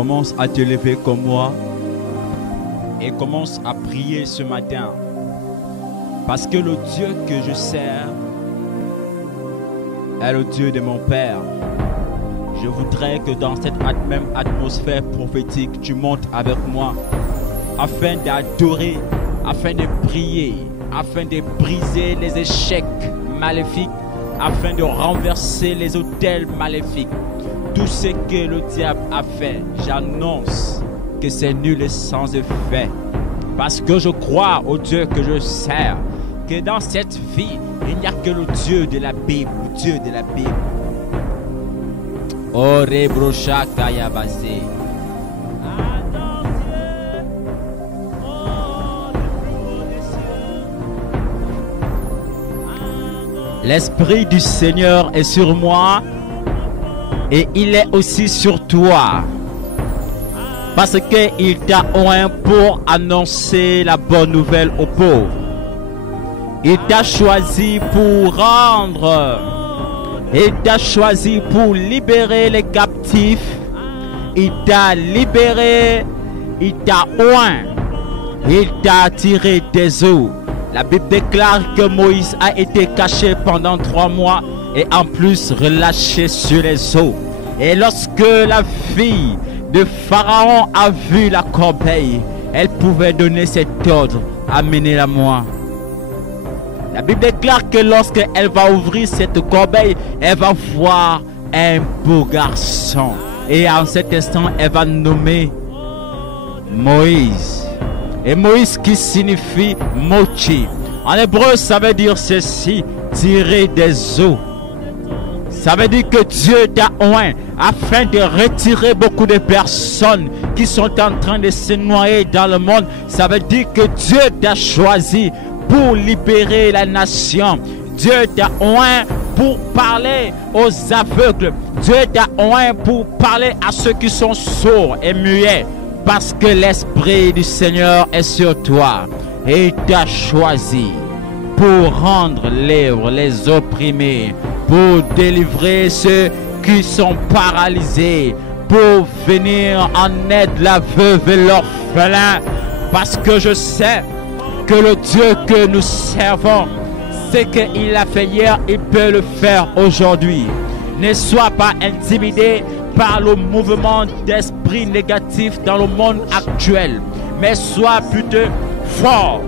Commence à te lever comme moi et commence à prier ce matin. Parce que le Dieu que je sers est le Dieu de mon Père. Je voudrais que dans cette même atmosphère prophétique, tu montes avec moi afin d'adorer, afin de prier, afin de briser les échecs maléfiques, afin de renverser les autels maléfiques. Tout ce que le diable a fait, j'annonce que c'est nul et sans effet. Parce que je crois au Dieu que je sers, que dans cette vie, il n'y a que le Dieu de la Bible, le Dieu de la Bible. Ore brocha kayabase. L'Esprit du Seigneur est sur moi et il est aussi sur toi. Parce qu'il t'a oint pour annoncer la bonne nouvelle aux pauvres. Il t'a choisi pour rendre. Il t'a choisi pour libérer les captifs. Il t'a libéré. Il t'a oint. Il t'a tiré des eaux. La Bible déclare que Moïse a été caché pendant 3 mois et en plus relâché sur les eaux. Et lorsque la fille de Pharaon a vu la corbeille, elle pouvait donner cet ordre: amenez-la moi. La Bible déclare que lorsqu'elle va ouvrir cette corbeille, elle va voir un beau garçon. Et en cet instant, elle va nommer Moïse. Et Moïse qui signifie mochi. En hébreu, ça veut dire ceci: tirer des eaux. Ça veut dire que Dieu t'a oint afin de retirer beaucoup de personnes qui sont en train de se noyer dans le monde. Ça veut dire que Dieu t'a choisi pour libérer la nation. Dieu t'a oint pour parler aux aveugles. Dieu t'a oint pour parler à ceux qui sont sourds et muets. Parce que l'Esprit du Seigneur est sur toi. Et il t'a choisi pour rendre libres les opprimés, pour délivrer ceux qui sont paralysés, pour venir en aide la veuve et l'orphelin. Parce que je sais que le Dieu que nous servons, ce qu'il a fait hier, il peut le faire aujourd'hui. Ne sois pas intimidé par le mouvement d'esprit négatif dans le monde actuel, mais sois plutôt fort,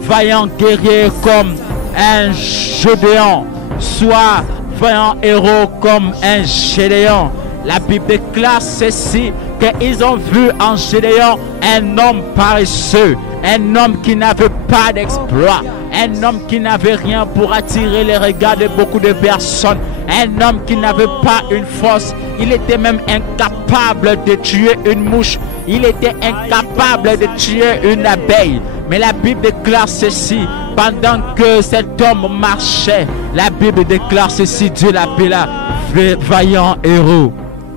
vaillant guerrier comme un Gédéon, sois vaillant héros comme un Gédéon. La Bible déclare ceci, qu'ils ont vu en Gédéon un homme paresseux, un homme qui n'avait pas d'exploit, un homme qui n'avait rien pour attirer les regards de beaucoup de personnes, un homme qui n'avait pas une force. Il était même incapable de tuer une mouche, il était incapable de tuer une abeille. Mais la Bible déclare ceci: pendant que cet homme marchait, la Bible déclare ceci, Dieu l'appela vaillant héros.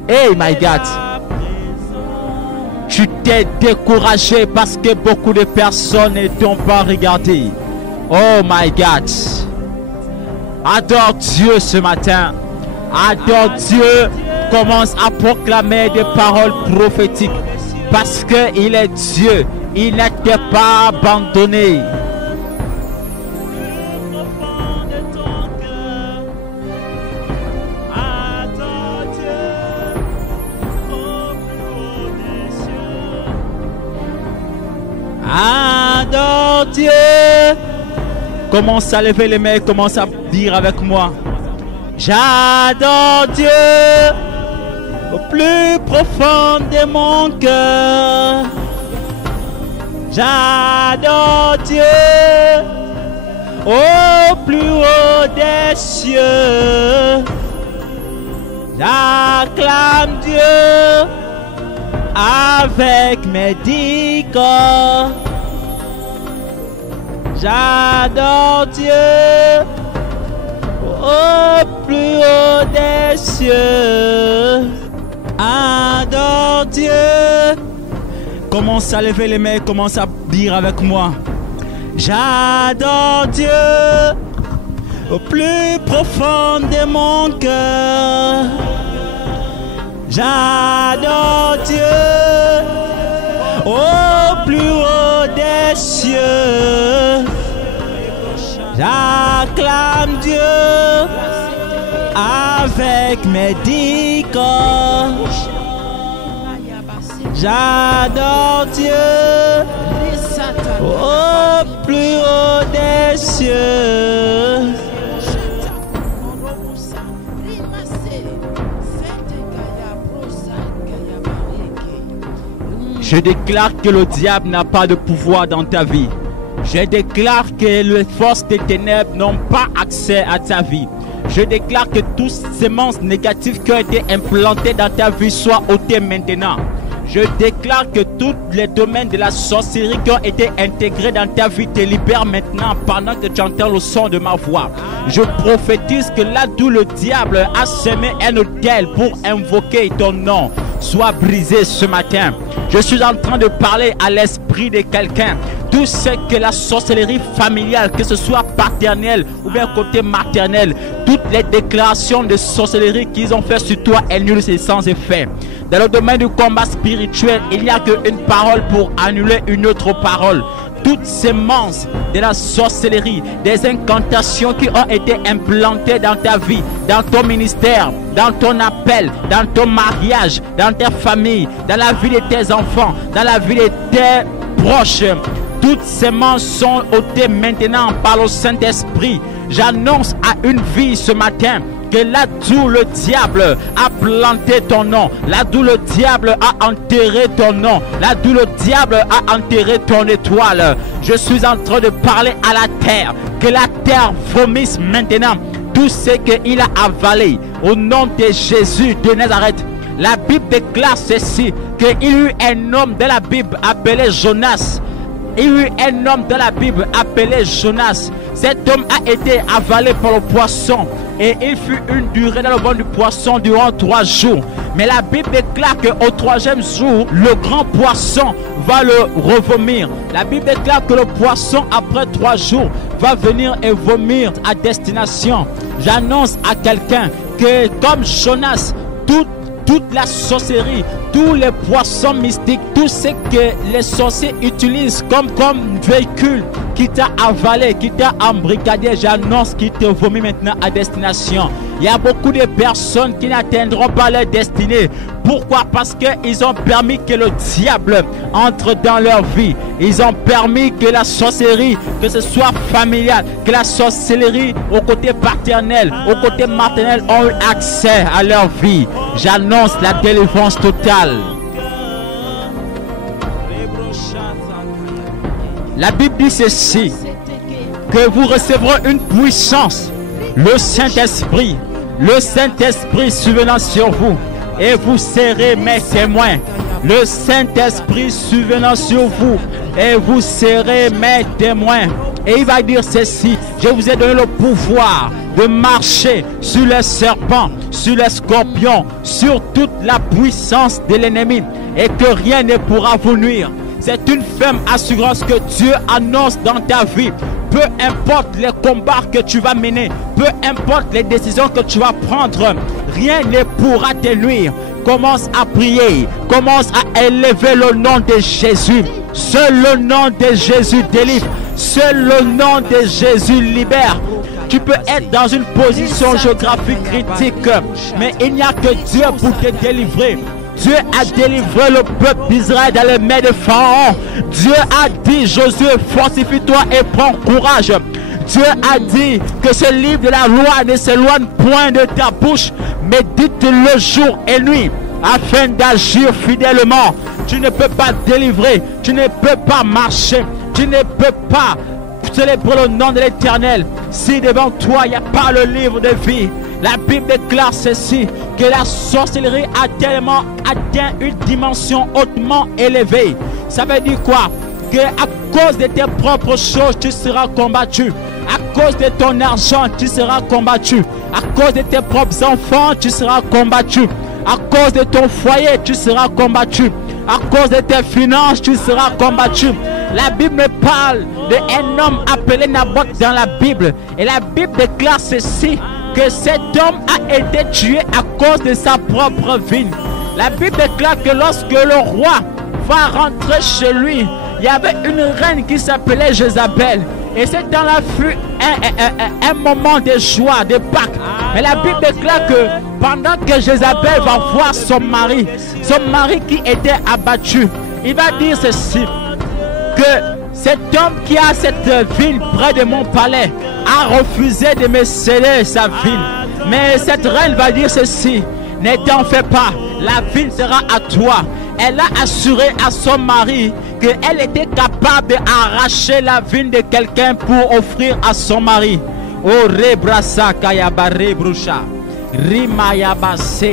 Hey my God, tu t'es découragé parce que beaucoup de personnes ne t'ont pas regardé. Oh my God, adore Dieu ce matin. Adore Dieu. Commence à proclamer des paroles prophétiques. Parce qu'il est Dieu. Il n'était pas abandonné. Adore Dieu. Commence à lever les mains, commence à dire avec moi: j'adore Dieu au plus profond de mon cœur. J'adore Dieu au plus haut des cieux. J'acclame Dieu avec mes 10 corps. J'adore Dieu au plus haut des cieux. Adore Dieu. Commence à lever les mains, commence à dire avec moi: j'adore Dieu au plus profond de mon cœur. J'adore Dieu Au plus haut des cieux, j'acclame Dieu avec mes 10 corps. J'adore Dieu au plus haut des cieux. Je déclare que le diable n'a pas de pouvoir dans ta vie. Je déclare que les forces des ténèbres n'ont pas accès à ta vie. Je déclare que toutes ces semences négatives qui ont été implantées dans ta vie soient ôtées maintenant. Je déclare que tous les domaines de la sorcellerie qui ont été intégrés dans ta vie te libèrent maintenant pendant que tu entends le son de ma voix. Je prophétise que là d'où le diable a semé un autel pour invoquer ton nom soit brisé ce matin. Je suis en train de parler à l'esprit de quelqu'un. Tout ce que la sorcellerie familiale, que ce soit paternelle ou bien côté maternel, toutes les déclarations de sorcellerie qu'ils ont fait sur toi, elles nullent et sans effet. Dans le domaine du combat spirituel, il n'y a qu'une parole pour annuler une autre parole. Toutes ces semences de la sorcellerie, des incantations qui ont été implantées dans ta vie, dans ton ministère, dans ton appel, dans ton mariage, dans ta famille, dans la vie de tes enfants, dans la vie de tes proches, toutes ces semences sont ôtées maintenant par le Saint-Esprit. J'annonce à une vie ce matin que là d'où le diable a planté ton nom, là d'où le diable a enterré ton nom, là d'où le diable a enterré ton étoile, je suis en train de parler à la terre, que la terre vomisse maintenant tout ce qu'il a avalé au nom de Jésus de Nazareth. La Bible déclare ceci, qu'il y eut un homme de la Bible appelé Jonas. Il y eut un homme de la Bible appelé Jonas. Cet homme a été avalé par le poisson et il fut une durée dans le ventre du poisson durant 3 jours. Mais la Bible déclare qu'au 3e jour, le grand poisson va le revomir. La Bible déclare que le poisson, après 3 jours, va venir et vomir à destination. J'annonce à quelqu'un que comme Jonas, toute la sorcellerie, tous les poissons mystiques, tout ce que les sorciers utilisent comme véhicule qui t'a avalé, qui t'a embrigadé, j'annonce qu'il te vomit maintenant à destination. Il y a beaucoup de personnes qui n'atteindront pas leur destinée. Pourquoi? Parce qu'ils ont permis que le diable entre dans leur vie. Ils ont permis que la sorcellerie, que ce soit familiale, que la sorcellerie au côté paternel, au côté maternel, ont eu accès à leur vie. J'annonce la délivrance totale. La Bible dit ceci, que vous recevrez une puissance, le Saint-Esprit survenant sur vous, et vous serez mes témoins. Le Saint-Esprit survenant sur vous, et vous serez mes témoins. Et il va dire ceci, je vous ai donné le pouvoir de marcher sur les serpents, sur les scorpions, sur toute la puissance de l'ennemi, et que rien ne pourra vous nuire. C'est une ferme assurance que Dieu annonce dans ta vie. Peu importe les combats que tu vas mener, peu importe les décisions que tu vas prendre, rien ne pourra te nuire. Commence à prier, commence à élever le nom de Jésus. Seul le nom de Jésus délivre, seul le nom de Jésus libère. Tu peux être dans une position géographique critique, mais il n'y a que Dieu pour te délivrer. Dieu a délivré le peuple d'Israël dans les mains de Pharaon. Dieu a dit, Josué, fortifie-toi et prends courage. Dieu a dit que ce livre de la loi ne s'éloigne point de ta bouche, mais dites-le jour et nuit, afin d'agir fidèlement. Tu ne peux pas délivrer, tu ne peux pas marcher, tu ne peux pas célébrer le nom de l'Éternel si devant toi il n'y a pas le livre de vie. La Bible déclare ceci, que la sorcellerie a tellement atteint une dimension hautement élevée. Ça veut dire quoi? Que à cause de tes propres choses, tu seras combattu. À cause de ton argent, tu seras combattu. À cause de tes propres enfants, tu seras combattu. À cause de ton foyer, tu seras combattu. À cause de tes finances, tu seras combattu. La Bible me parle d'un homme appelé Naboth dans la Bible. Et la Bible déclare ceci, que cet homme a été tué à cause de sa propre vigne. La Bible déclare que lorsque le roi va rentrer chez lui. Il y avait une reine qui s'appelait Jézabel. Et c'est dans la fut un moment de joie, de Pâques. Mais la Bible déclare que pendant que Jézabel va voir son mari qui était abattu, il va dire ceci, que cet homme qui a cette ville près de mon palais a refusé de me céder sa ville. Mais cette reine va dire ceci, ne t'en fais pas, la ville sera à toi. Elle a assuré à son mari qu'elle était capable d'arracher la vigne de quelqu'un pour offrir à son mari. Oh, rebrasa kayaba rebrusha, rimayabase.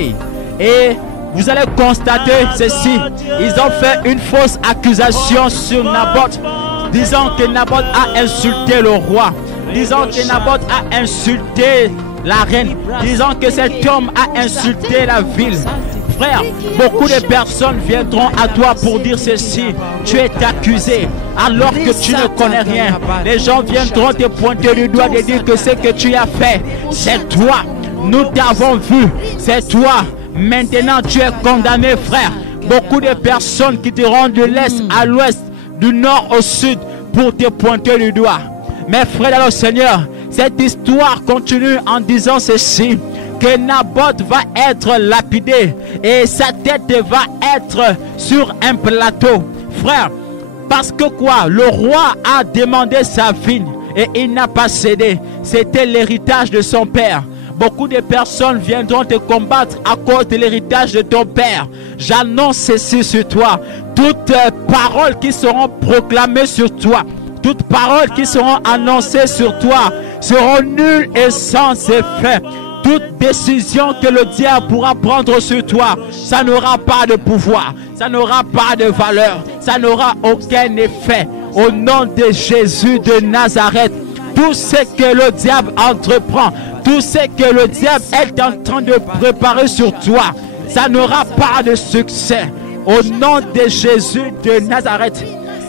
Et vous allez constater ceci. Ils ont fait une fausse accusation sur Naboth, disant que Naboth a insulté le roi, disant que Naboth a insulté la reine, disant que cet homme a insulté la ville. Frère, beaucoup de personnes viendront à toi pour dire ceci. Tu es accusé alors que tu ne connais rien. Les gens viendront te pointer du doigt et dire que ce que tu as fait, c'est toi. Nous t'avons vu, c'est toi. Maintenant tu es condamné, frère. Beaucoup de personnes qui te rendent de l'est à l'ouest, du nord au sud pour te pointer du doigt. Mais frère dans le Seigneur, cette histoire continue en disant ceci, que Naboth va être lapidé et sa tête va être sur un plateau. Frère, parce que quoi? Le roi a demandé sa vigne et il n'a pas cédé. C'était l'héritage de son père. Beaucoup de personnes viendront te combattre à cause de l'héritage de ton père. J'annonce ceci sur toi. Toutes paroles qui seront proclamées sur toi, toutes paroles qui seront annoncées sur toi seront nulles et sans effet. Toute décision que le diable pourra prendre sur toi, ça n'aura pas de pouvoir, ça n'aura pas de valeur, ça n'aura aucun effet. Au nom de Jésus de Nazareth, tout ce que le diable entreprend, tout ce que le diable est en train de préparer sur toi, ça n'aura pas de succès. Au nom de Jésus de Nazareth.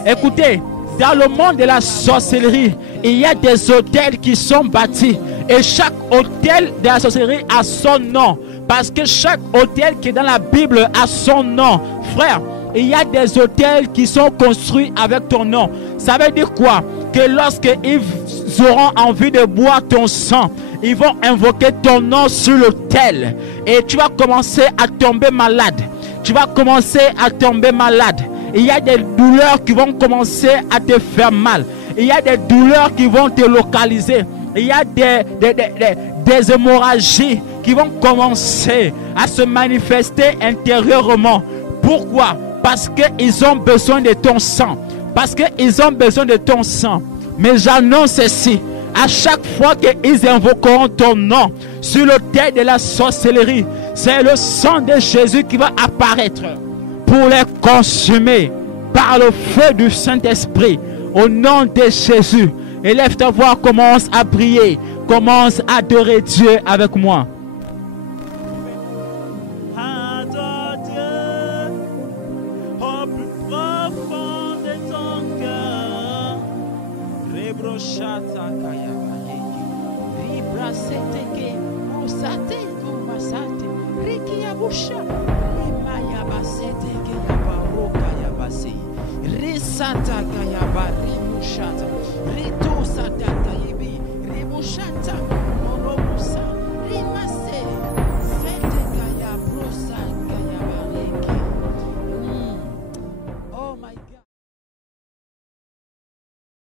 Écoutez, dans le monde de la sorcellerie, il y a des hôtels qui sont bâtis. Et chaque hôtel de la sorcellerie a son nom. Parce que chaque hôtel qui est dans la Bible a son nom. Frère, il y a des hôtels qui sont construits avec ton nom. Ça veut dire quoi? Que lorsqu'ils auront envie de boire ton sang, ils vont invoquer ton nom sur l'autel. Et tu vas commencer à tomber malade. Tu vas commencer à tomber malade. Il y a des douleurs qui vont commencer à te faire mal. Il y a des douleurs qui vont te localiser. Il y a des hémorragies qui vont commencer à se manifester intérieurement. Pourquoi? Parce qu'ils ont besoin de ton sang. Parce qu'ils ont besoin de ton sang. Mais j'annonce ceci. À chaque fois qu'ils invoqueront ton nom sur l'autel de la sorcellerie, c'est le sang de Jésus qui va apparaître pour les consumer par le feu du Saint-Esprit. Au nom de Jésus, élève ta voix, commence à prier, commence à adorer Dieu avec moi. Adore Dieu au plus profond de ton cœur. Rebrochata kayabaye, ribrasete usate kumasate, rikiyabusha, rimayabasete kayabaro kayabase, risata kayabari.